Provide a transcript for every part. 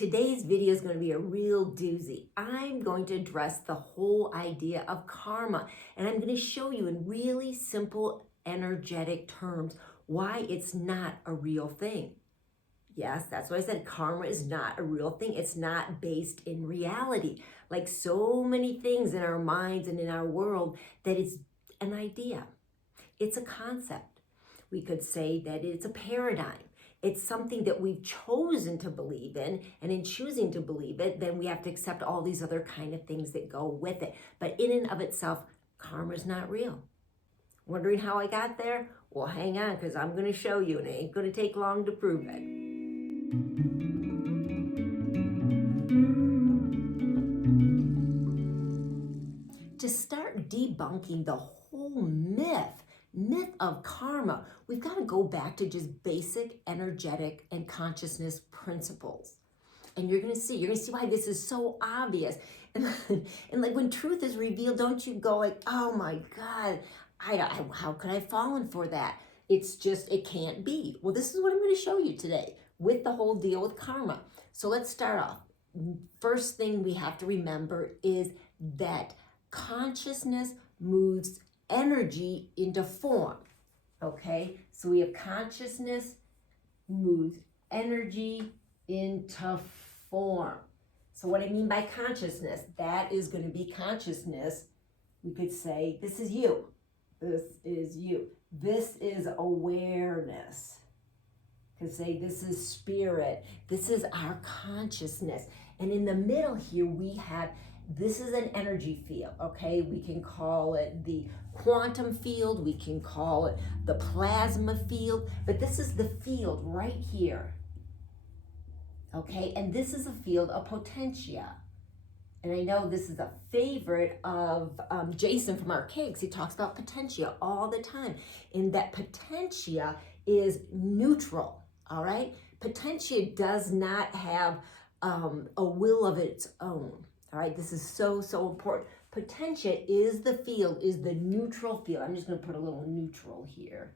Today's video is going to be a real doozy. I'm going to address the whole idea of karma, and I'm going to show you in really simple, energetic terms why it's not a real thing. Yes, that's why I said karma is not a real thing. It's not based in reality. Like so many things in our minds and in our world, that it's an idea. It's a concept. We could say that it's a paradigm. It's something that we've chosen to believe in, and in choosing to believe it, then we have to accept all these other kind of things that go with it. But in and of itself, karma is not real. Wondering how I got there? Well, hang on, because I'm going to show you, and it ain't going to take long to prove it. To start debunking the whole myth of karma, we've got to go back to just basic energetic and consciousness principles. And you're going to see why this is so obvious. And like when truth is revealed, don't you go like, oh my God, how could I have fallen for that? It's just, it can't be. Well, this is what I'm going to show you today with the whole deal with karma. So let's start off. First thing we have to remember is that consciousness moves energy into form. Okay, so we have consciousness moves energy into form. So what I mean by consciousness, that is going to be consciousness. We could say, this is you. This is you. This is awareness. Could say this is spirit. This is our consciousness. And in the middle here we have, this is an energy field, okay? We can call it the quantum field. We can call it the plasma field. But this is the field right here, okay? And this is a field of potentia. And I know this is a favorite of Jason from Archaics. He talks about potentia all the time. And that potentia is neutral, all right? Potentia does not have a will of its own. All right, this is so important. Potentia is the field, is the neutral field. I'm just going to put a little neutral here.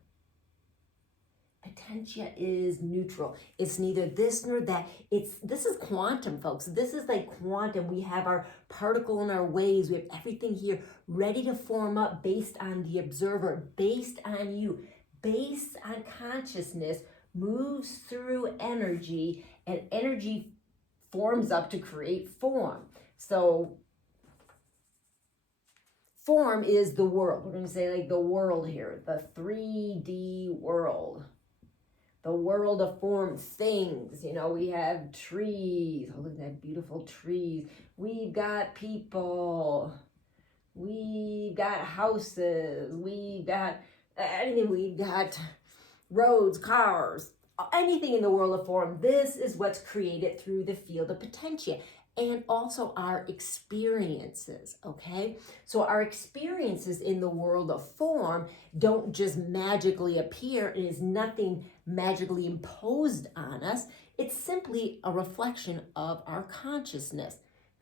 Potentia is neutral. It's neither this nor that. This is quantum, folks. This is like quantum. We have our particle and our waves. We have everything here ready to form up based on the observer, based on you, based on consciousness, moves through energy, and energy forms up to create form. So form is the world. We're going to say like the world here, the 3D world, the world of form, things. You know, we have trees. Oh, look at that beautiful trees. We've got people. We've got houses. We've got anything. We've got roads, cars, anything in the world of form. This is what's created through the field of potentia. And also our experiences, okay? So our experiences in the world of form don't just magically appear. It is nothing magically imposed on us. It's simply a reflection of our consciousness.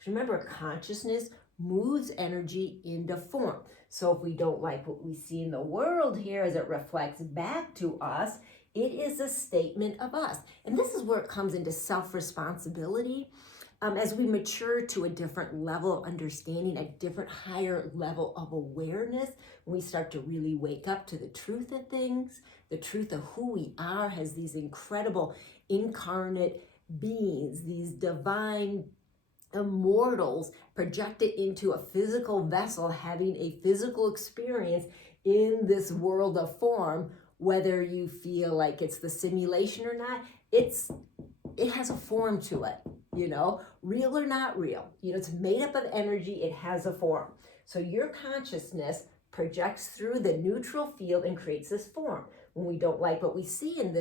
Remember, consciousness moves energy into form. So if we don't like what we see in the world here as it reflects back to us, it is a statement of us. And this is where it comes into self-responsibility. As we mature to a different level of understanding, a different higher level of awareness, when we start to really wake up to the truth of things, the truth of who we are as these incredible incarnate beings, these divine immortals projected into a physical vessel, having a physical experience in this world of form, whether you feel like it's the simulation or not, it has a form to it. You know, real or not real, you know, it's made up of energy, it has a form. So your consciousness projects through the neutral field and creates this form. When we don't like what we see in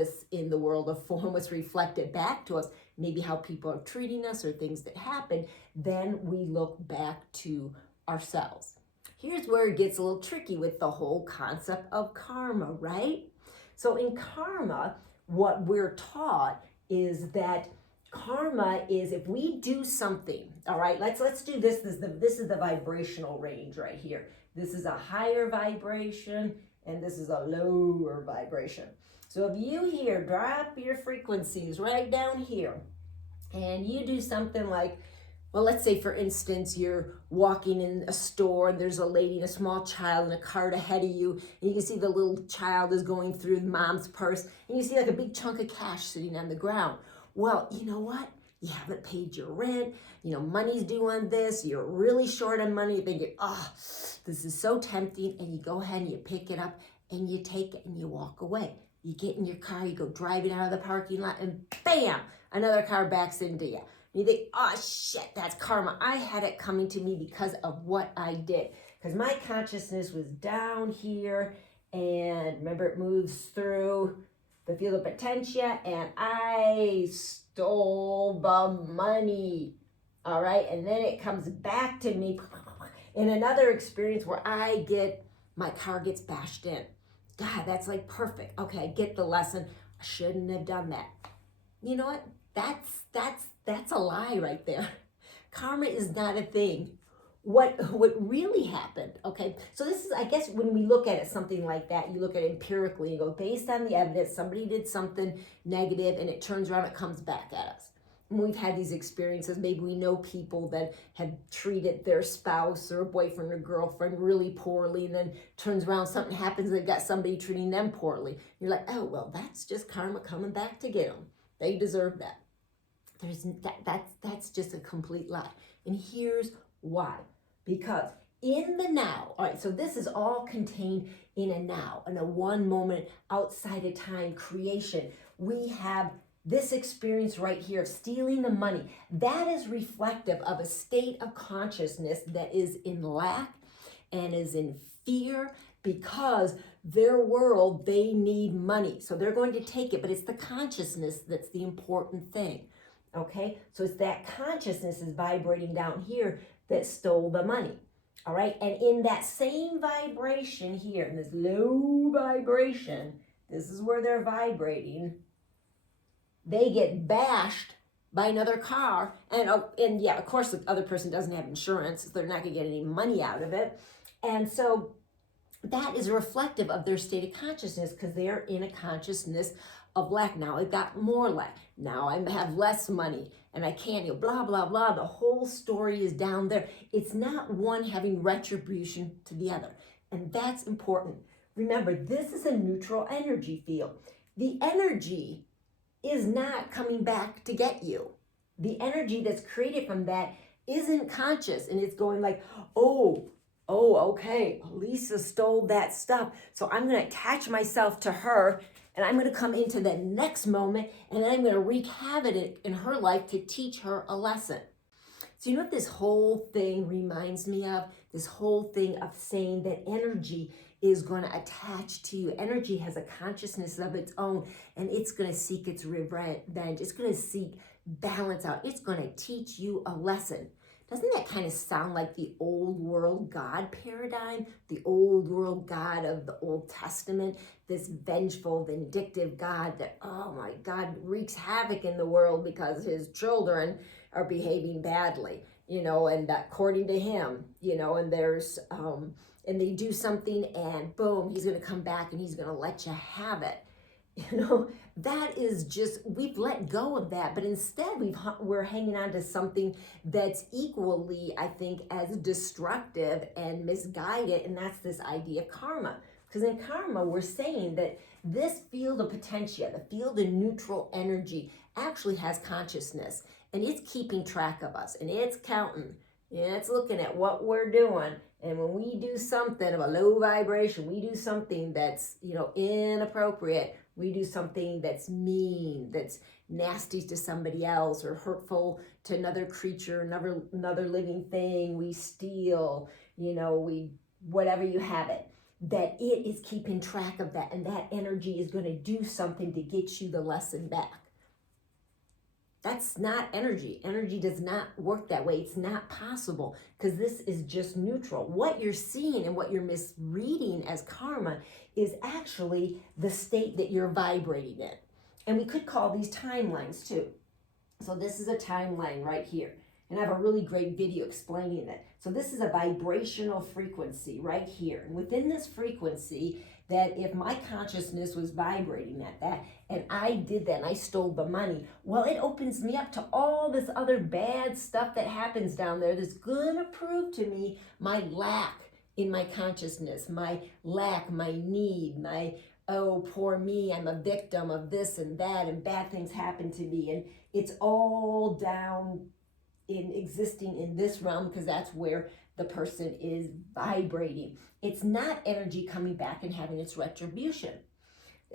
the world of form, what's reflected back to us, maybe how people are treating us or things that happen, then we look back to ourselves. Here's where it gets a little tricky with the whole concept of karma, right? So in karma, what we're taught is that karma is if we do something, all right, let's do this. This is the vibrational range right here. This is a higher vibration and this is a lower vibration. So if you here drop your frequencies right down here, and you do something like, well, let's say for instance, you're walking in a store and there's a lady and a small child in a cart ahead of you, and you can see the little child is going through mom's purse, and you see like a big chunk of cash sitting on the ground. Well, you know what? You haven't paid your rent, money's due on this, you're really short on money, you're thinking, oh, this is so tempting, and you go ahead and you pick it up and you take it and you walk away. You get in your car, you go driving out of the parking lot, and bam, another car backs into you. You think, oh shit, that's karma. I had it coming to me because of what I did. Because my consciousness was down here, and remember, it moves through the field of potentia, and I stole the money. All right, and then it comes back to me in another experience where my car gets bashed in. God, that's like perfect. Okay, I get the lesson. I shouldn't have done that. You know what? That's a lie right there. Karma is not a thing. What really happened, okay? So this is, I guess, when we look at it, something like that, you look at it empirically, you go, based on the evidence, somebody did something negative and it turns around, it comes back at us. And we've had these experiences. Maybe we know people that have treated their spouse or boyfriend or girlfriend really poorly, and then turns around, something happens, they've got somebody treating them poorly. You're like, oh, well, that's just karma coming back to get them. They deserve that. That's just a complete lie. And here's why. Because in the now, all right, so this is all contained in a now, in a one moment outside of time creation. We have this experience right here of stealing the money. That is reflective of a state of consciousness that is in lack and is in fear, because their world, they need money. So they're going to take it, but it's the consciousness that's the important thing. Okay, so it's that consciousness is vibrating down here that stole the money. All right, and in that same vibration here, in this low vibration, this is where they're vibrating, they get bashed by another car, and yeah, of course the other person doesn't have insurance, so they're not going to get any money out of it. And so that is reflective of their state of consciousness, because they are in a consciousness of lack. Now I've got more lack. Now I have less money and I can't, blah, blah, blah. The whole story is down there. It's not one having retribution to the other. And that's important. Remember, this is a neutral energy field. The energy is not coming back to get you. The energy that's created from that isn't conscious, and it's going like, oh, okay, Elisa stole that stuff, so I'm going to attach myself to her, and I'm going to come into the next moment, and then I'm going to wreak havoc in her life to teach her a lesson. So you know what this whole thing reminds me of? This whole thing of saying that energy is going to attach to you. Energy has a consciousness of its own, and it's going to seek its revenge. It's going to seek balance out. It's going to teach you a lesson. Doesn't that kind of sound like the old world God paradigm? The old world God of the Old Testament, this vengeful, vindictive God that, oh my God, wreaks havoc in the world because his children are behaving badly, and according to him, and there's, and they do something and boom, he's going to come back and he's going to let you have it. That is just, we've let go of that, but instead we're hanging on to something that's equally, I think, as destructive and misguided, and that's this idea of karma. Because in karma, we're saying that this field of potentia, the field of neutral energy, actually has consciousness, and it's keeping track of us, and it's counting, and it's looking at what we're doing. And when we do something of a low vibration, we do something that's, inappropriate, we do something that's mean, that's nasty to somebody else or hurtful to another creature, another living thing, we steal, whatever you have it, that it is keeping track of that, and that energy is going to do something to get you the lesson back. That's not energy. Energy does not work that way. It's not possible, because this is just neutral. What you're seeing and what you're misreading as karma is actually the state that you're vibrating in. And we could call these timelines too. So this is a timeline right here. And I have a really great video explaining it. So this is a vibrational frequency right here. And within this frequency, that if my consciousness was vibrating at that and I did that and I stole the money, well, it opens me up to all this other bad stuff that happens down there that's gonna prove to me my lack in my consciousness, my lack, my need, my, oh, poor me, I'm a victim of this and that, and bad things happen to me. And it's all down in existing in this realm because that's where the person is vibrating. It's not energy coming back and having its retribution.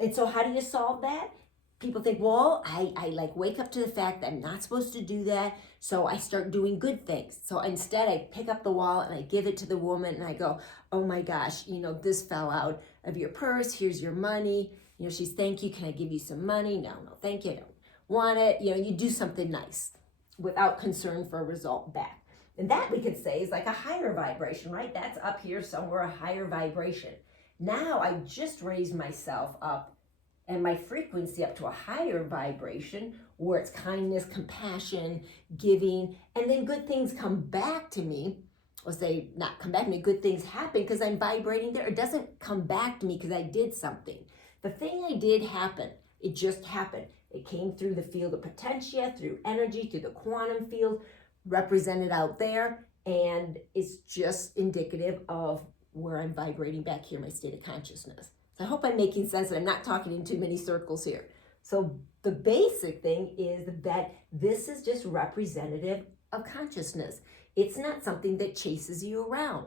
And so how do you solve that? People think, well, I like wake up to the fact that I'm not supposed to do that, so I start doing good things. So instead I pick up the wallet and I give it to the woman and I go, oh my gosh, this fell out of your purse, here's your money. She's, thank you, can I give you some money? No, thank you, I don't want it. You do something nice without concern for a result back. And that we could say is like a higher vibration, right? That's up here somewhere, a higher vibration. Now I just raised myself up and my frequency up to a higher vibration where it's kindness, compassion, giving, and then good things come back to me. Or say not come back to me, good things happen because I'm vibrating there. It doesn't come back to me because I did something. The thing I did happen, it just happened. It came through the field of potentia, through energy, through the quantum field, represented out there, and it's just indicative of where I'm vibrating back here, my state of consciousness. So I hope I'm making sense and I'm not talking in too many circles here. So the basic thing is that this is just representative of consciousness. It's not something that chases you around.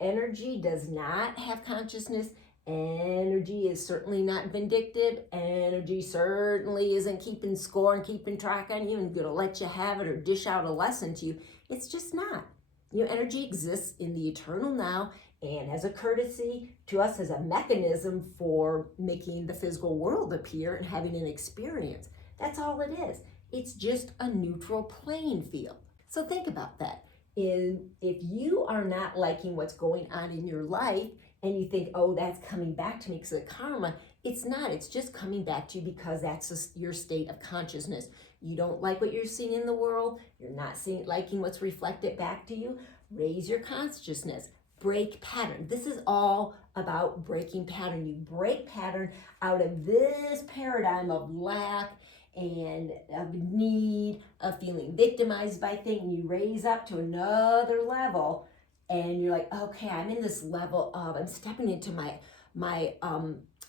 Energy does not have consciousness. Energy is certainly not vindictive. Energy certainly isn't keeping score and keeping track on you and gonna let you have it or dish out a lesson to you. It's just not. Energy exists in the eternal now and as a courtesy to us as a mechanism for making the physical world appear and having an experience. That's all it is. It's just a neutral playing field. So think about that. If you are not liking what's going on in your life and you think, oh, that's coming back to me because of karma, it's not. It's just coming back to you because that's your state of consciousness. You don't like what you're seeing in the world. You're not liking what's reflected back to you. Raise your consciousness. Break pattern. This is all about breaking pattern. You break pattern out of this paradigm of lack and of need, of feeling victimized by things. You raise up to another level and you're like, okay, I'm in this level of, I'm stepping into my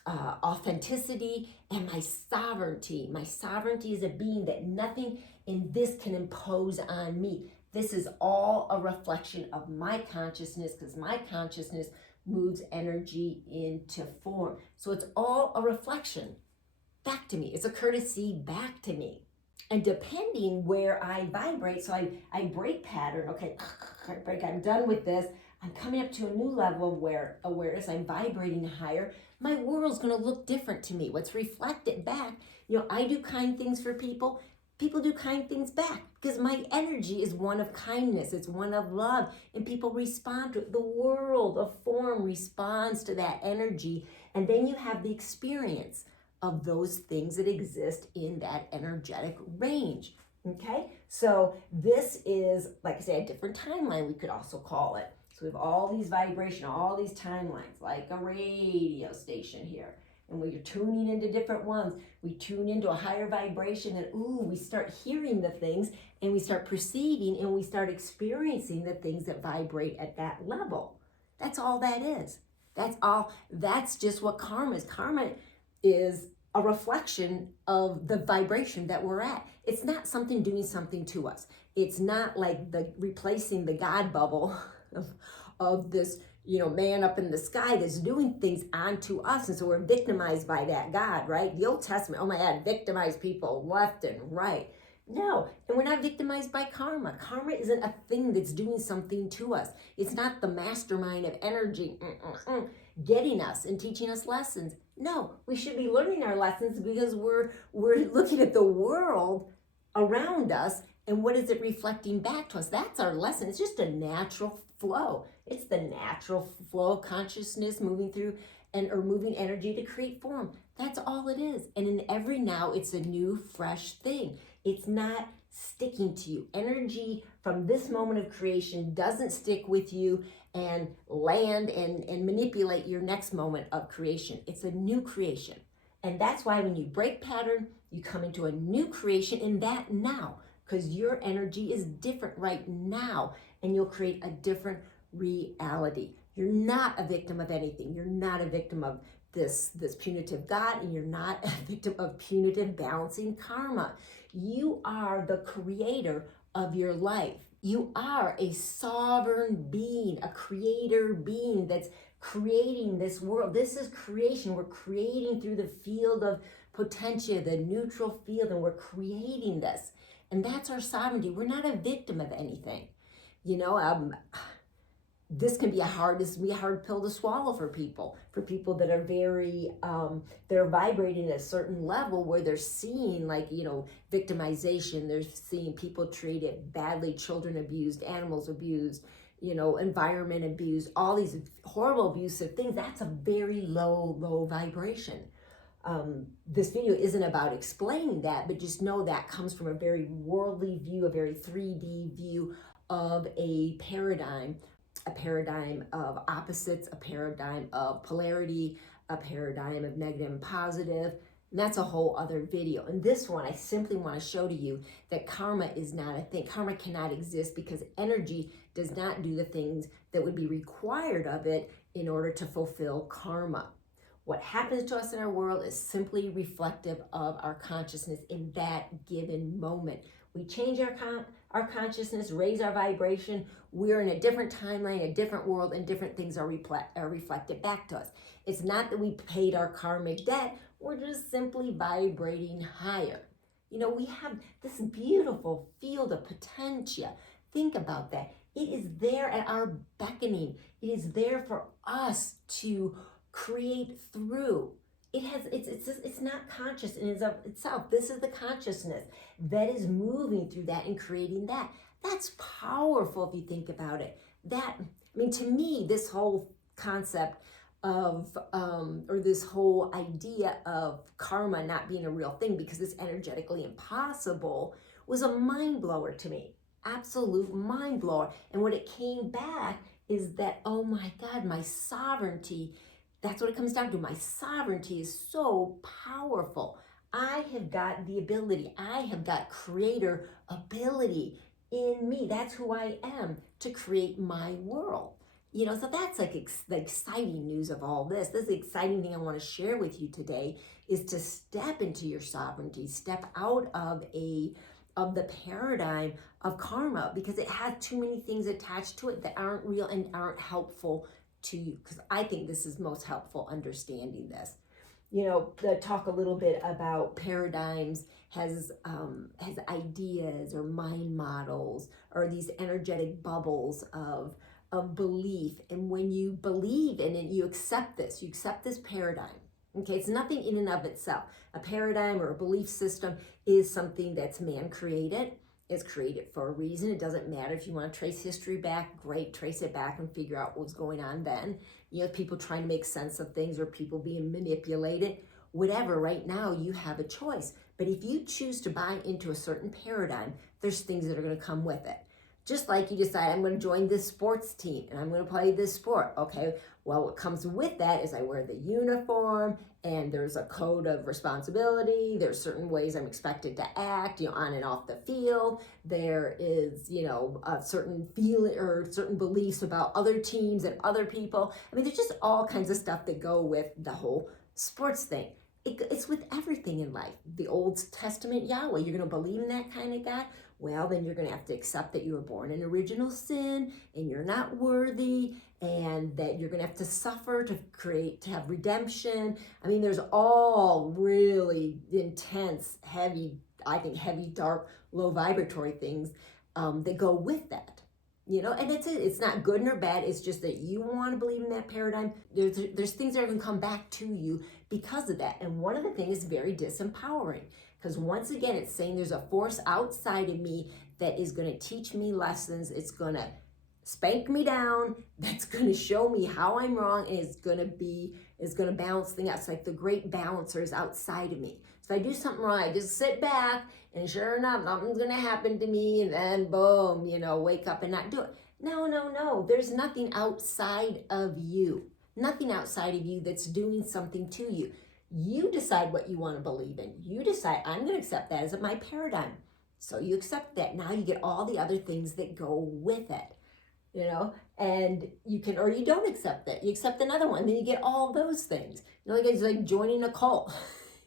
authenticity and my sovereignty. My sovereignty is a being that nothing in this can impose on me. This is all a reflection of my consciousness because my consciousness moves energy into form. So it's all a reflection back to me. It's a courtesy back to me. And depending where I vibrate, so I break pattern, okay, break, I'm done with this. I'm coming up to a new level of awareness. I'm vibrating higher. My world's going to look different to me. What's reflected back, I do kind things for people. People do kind things back because my energy is one of kindness. It's one of love. And people respond to it. The world of form responds to that energy. And then you have the experience of those things that exist in that energetic range. Okay? So this is, like I say, a different timeline, we could also call it. So we have all these vibrations, all these timelines, like a radio station here. And when you're tuning into different ones, we tune into a higher vibration and we start hearing the things and we start perceiving and we start experiencing the things that vibrate at that level. That's all that is. That's all. That's just what karma is. Karma is a reflection of the vibration that we're at. It's not something doing something to us. It's not like replacing the God bubble of this man up in the sky that's doing things onto us. And so we're victimized by that God, right? The Old Testament, oh my God, victimize people left and right. No, and we're not victimized by karma. Karma isn't a thing that's doing something to us. It's not the mastermind of energy getting us and teaching us lessons. No, we should be learning our lessons because we're looking at the world around us and what is it reflecting back to us. That's our lesson. It's just a natural flow. It's the natural flow of consciousness moving through or moving energy to create form. That's all it is. And in every now, it's a new, fresh thing. It's not sticking to you. Energy from this moment of creation doesn't stick with you and land and manipulate your next moment of creation. It's a new creation. And that's why when you break pattern, you come into a new creation in that now, because your energy is different right now, and you'll create a different reality. You're not a victim of anything. You're not a victim of this punitive God, and you're not a victim of punitive balancing karma. You are the creator of your life. You are a sovereign being, a creator being that's creating this world. This is creation. We're creating through the field of potentia, the neutral field, and we're creating this. And that's our sovereignty. We're not a victim of anything. You know, this can be a hard pill to swallow for people that are very, they're vibrating at a certain level where they're seeing, like, you know, victimization. They're seeing people treated badly, children abused, animals abused, you know, environment abused, all these horrible abusive things. That's a very low vibration. This video isn't about explaining that, but just know that comes from a very worldly view, a very 3D view of a paradigm of opposites, a paradigm of polarity, a paradigm of negative and positive. And that's a whole other video. In this one, I simply want to show to you that karma is not a thing. Karma cannot exist because energy does not do the things that would be required of it in order to fulfill karma. What happens to us in our world is simply reflective of our consciousness in that given moment. We change our consciousness, raise our vibration. We're in a different timeline, a different world, and different things are reflected back to us. It's not that we paid our karmic debt. We're just simply vibrating higher. You know, we have this beautiful field of potentia. Think about that. It is there at our beckoning. It is there for us to create through. It's not conscious in and of itself. This is the consciousness that is moving through that and creating that. That's powerful if you think about it. To me, this whole concept of, or this whole idea of karma not being a real thing because it's energetically impossible was a mind blower to me. Absolute mind blower. And what it came back is that, oh my God, my sovereignty. That's what it comes down to. My sovereignty is so powerful. I have got the ability. I have got creator ability in me. That's who I am, to create my world. You know, so that's like the exciting news of all this. This is the exciting thing I want to share with you today, is to step into your sovereignty, step out of the paradigm of karma, because it has too many things attached to it that aren't real and aren't helpful to you, because I think this is most helpful understanding this. You know, talk a little bit about paradigms has ideas or mind models or these energetic bubbles of belief. And when you believe in it, you accept this paradigm. Okay, it's nothing in and of itself. A paradigm or a belief system is something that's man created. It's created for a reason. It doesn't matter if you want to trace history back, great, trace it back and figure out what was going on then. You know, people trying to make sense of things or people being manipulated, whatever. Right now, you have a choice. But if you choose to buy into a certain paradigm, there's things that are going to come with it. Just like you decide, I'm going to join this sports team and I'm going to play this sport. Okay, well, what comes with that is I wear the uniform and there's a code of responsibility. There's certain ways I'm expected to act, you know, on and off the field. There is, you know, a certain feeling or certain beliefs about other teams and other people. I mean, there's just all kinds of stuff that go with the whole sports thing. It's with everything in life. The Old Testament Yahweh, you're going to believe in that kind of God? Well, then you're going to have to accept that you were born in original sin and you're not worthy, and that you're going to have to suffer to have redemption. I mean, there's all really intense, heavy, dark, low vibratory things that go with that. You know, and it's not good nor bad. It's just that you want to believe in that paradigm. There's things that are going to come back to you because of that. And one of the things is very disempowering, because once again, it's saying there's a force outside of me that is going to teach me lessons. It's going to spank me down. That's going to show me how I'm wrong, and it's going to balance things out. It's like the great balancer is outside of me. It's So if I do something wrong, I just sit back and sure enough, nothing's going to happen to me. And then boom, wake up and not do it. No. There's nothing outside of you. Nothing outside of you that's doing something to you. You decide what you want to believe in. You decide, I'm going to accept that as my paradigm. So you accept that. Now you get all the other things that go with it, and you can, or you don't accept that. You accept another one, then you get all those things. It's like joining a cult,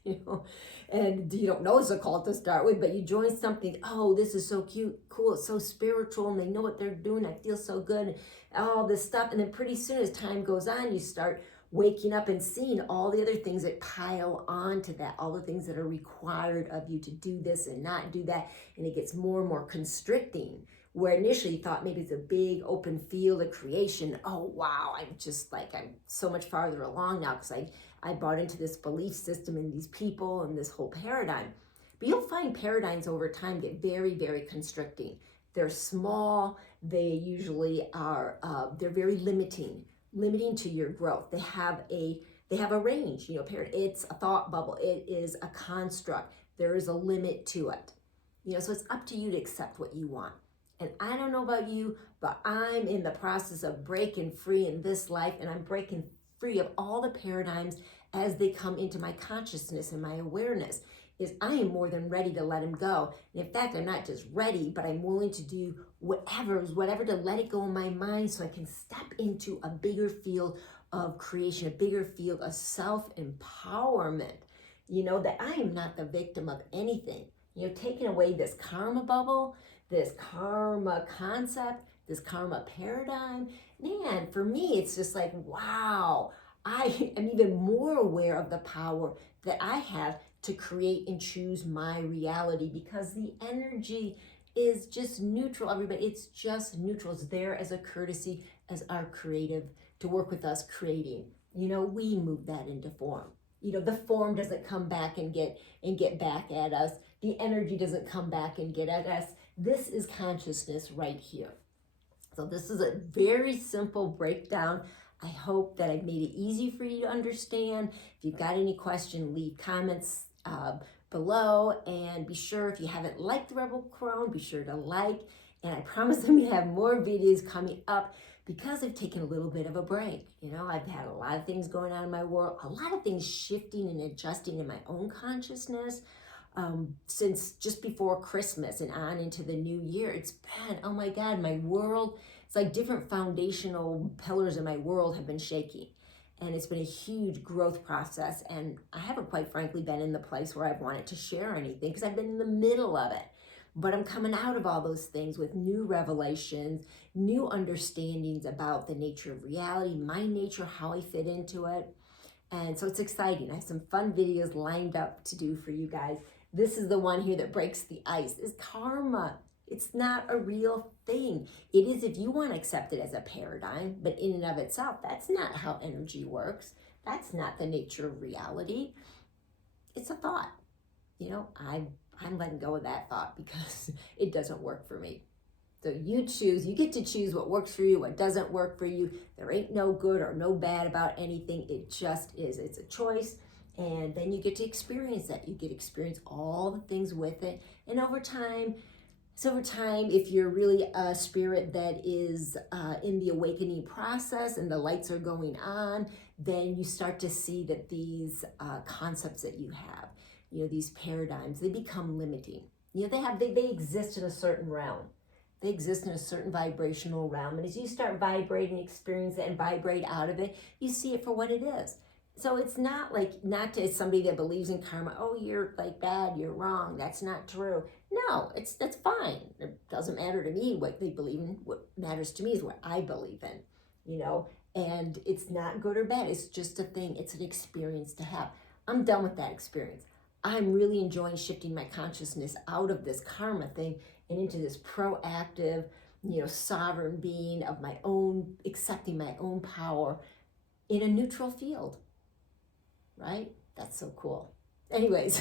and you don't know it's a cult to start with, but you join something. Oh, this is so cute, cool, it's so spiritual, and they know what they're doing. I feel so good, and all this stuff. And then pretty soon as time goes on, you start waking up and seeing all the other things that pile on to that, all the things that are required of you to do this and not do that. And it gets more and more constricting, where initially you thought maybe it's a big open field of creation. Oh, wow, I'm so much farther along now because I bought into this belief system and these people and this whole paradigm. But you'll find paradigms over time get very, very constricting. They're small, they usually are, they're very limiting to your growth. They have a range, it's a thought bubble. It is a construct. There is a limit to it, so it's up to you to accept what you want. And I don't know about you, but I'm in the process of breaking free in this life, and I'm breaking free of all the paradigms as they come into my consciousness and my awareness. I am more than ready to let them go. And in fact, I'm not just ready, but I'm willing to do whatever to let it go in my mind so I can step into a bigger field of creation, a bigger field of self-empowerment. That I am not the victim of anything. Taking away this karma bubble, this karma concept, this karma paradigm, man, for me, it's just like, wow, I am even more aware of the power that I have to create and choose my reality, because the energy is just neutral, everybody. It's just neutral. It's there as a courtesy, as our creative, to work with us creating. We move that into form. The form doesn't come back and get back at us. The energy doesn't come back and get at us. This is consciousness right here. So this is a very simple breakdown. I hope that I've made it easy for you to understand. If you've got any question, leave comments below, and be sure, if you haven't liked the Rebel Crone, be sure to like. And I promise I'm going to have more videos coming up because I've taken a little bit of a break. I've had a lot of things going on in my world, a lot of things shifting and adjusting in my own consciousness. Since just before Christmas and on into the new year, it's been, oh my God, my world, it's like different foundational pillars in my world have been shaking. And it's been a huge growth process. And I haven't, quite frankly, been in the place where I've wanted to share anything because I've been in the middle of it. But I'm coming out of all those things with new revelations, new understandings about the nature of reality, my nature, how I fit into it. And so it's exciting. I have some fun videos lined up to do for you guys. This is the one here that breaks the ice. It's karma. It's not a real thing. It is if you want to accept it as a paradigm, but in and of itself, that's not how energy works. That's not the nature of reality. It's a thought. I'm letting go of that thought because it doesn't work for me. So you choose, you get to choose what works for you, what doesn't work for you. There ain't no good or no bad about anything. It just is. It's a choice. And then you get to experience that. You get to experience all the things with it. And over time, if you're really a spirit that is in the awakening process and the lights are going on, then you start to see that these concepts that you have, these paradigms, they become limiting. They exist in a certain realm. They exist in a certain vibrational realm. And as you start vibrating, experience it, and vibrate out of it, you see it for what it is. So it's not to somebody that believes in karma, oh, you're bad, you're wrong, that's not true. No, that's fine. It doesn't matter to me what they believe in. What matters to me is what I believe in, and it's not good or bad. It's just a thing. It's an experience to have. I'm done with that experience. I'm really enjoying shifting my consciousness out of this karma thing and into this proactive, sovereign being of my own, accepting my own power in a neutral field. Right? That's so cool. Anyways,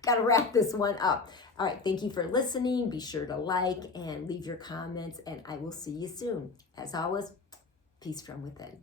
got to wrap this one up. All right. Thank you for listening. Be sure to like and leave your comments, and I will see you soon. As always, peace from within.